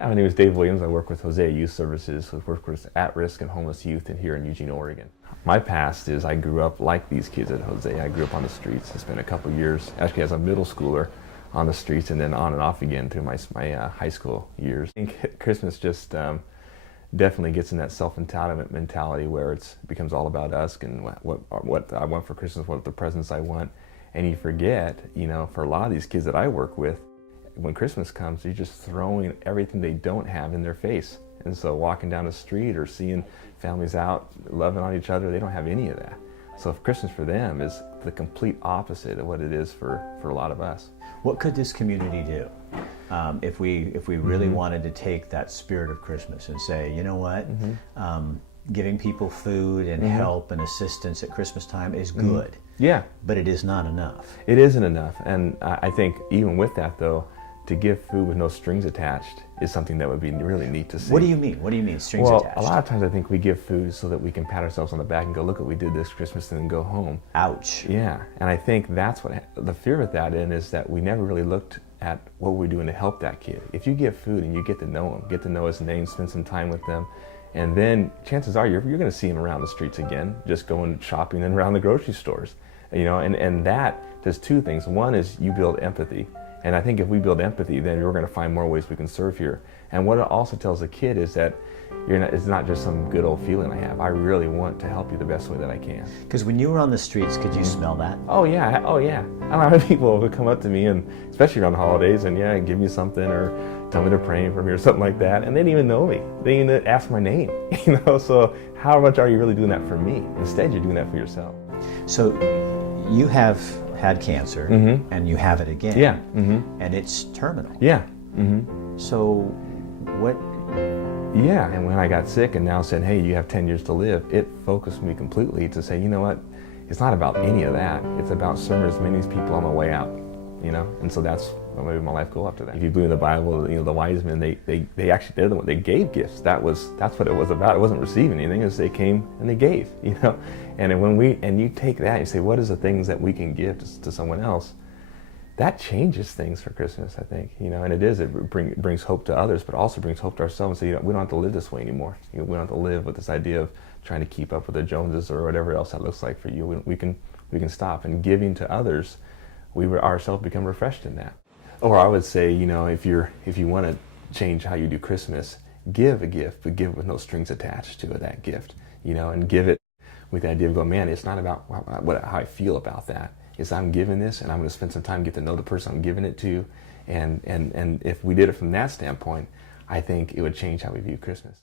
My name is Dave Williams. I work with Hosea Youth Services, which works with at-risk and homeless youth here in Eugene, Oregon. My past is I grew up like these kids at Hosea. I grew up on the streets. I spent a couple years, actually as a middle schooler, on the streets and then on and off again through my high school years. I think Christmas just definitely gets in that self-entitlement mentality where it becomes all about us and what I want for Christmas, what the presents I want. And you forget, for a lot of these kids that I work with, when Christmas comes, you're just throwing everything they don't have in their face. And so walking down the street or seeing families out loving on each other, they don't have any of that. So Christmas for them is the complete opposite of what it is for a lot of us. What could this community do if we really wanted to take that spirit of Christmas and say, you know what, giving people food and help and assistance at Christmas time is good. Yeah. But it is not enough. It isn't enough. And I think even with that though, to give food with no strings attached is something that would be really neat to see. What do you mean? What do you mean, strings attached? Well, a lot of times I think we give food so that we can pat ourselves on the back and go, look what we did this Christmas, and then go home. Ouch. Yeah, and I think that's what the fear with that is that we never really looked at what we're doing to help that kid. If you give food and you get to know him, get to know his name, spend some time with them, and then chances are you're going to see him around the streets again, just going shopping and around the grocery stores. And that does two things. One is you build empathy. And I think if we build empathy, then we're going to find more ways we can serve here. And what it also tells the kid is that it's not just some good old feeling I have. I really want to help you the best way that I can. Because when you were on the streets, could you smell that? Oh yeah, oh yeah. A lot of people would come up to me, and especially around the holidays, and give me something or tell me they're praying for me or something like that. And they didn't even know me. They didn't even ask my name. So how much are you really doing that for me? Instead, you're doing that for yourself. So you have had cancer, and you have it again. Yeah. And it's terminal. Yeah. So what? Yeah, and when I got sick and now said, hey, you have 10 years to live, it focused me completely to say, you know what, it's not about any of that. It's about serving as many people on my way out, And so that's maybe my life goal after that. If you believe in the Bible, the wise men, they actually did they gave gifts. That's what it was about. It wasn't receiving anything. It was they came and they gave, And when you take that and you say, what is the things that we can give to someone else? That changes things for Christmas, I think, and it brings hope to others, but also brings hope to ourselves. So we don't have to live this way anymore. We don't have to live with this idea of trying to keep up with the Joneses or whatever else that looks like for you. We can stop, and giving to others, we ourselves become refreshed in that. Or I would say, if you want to change how you do Christmas, give a gift, but give it with no strings attached to that gift, and give it with the idea of going, man, it's not about how I feel about that. It's I'm giving this, and I'm going to spend some time, get to know the person I'm giving it to, and if we did it from that standpoint, I think it would change how we view Christmas.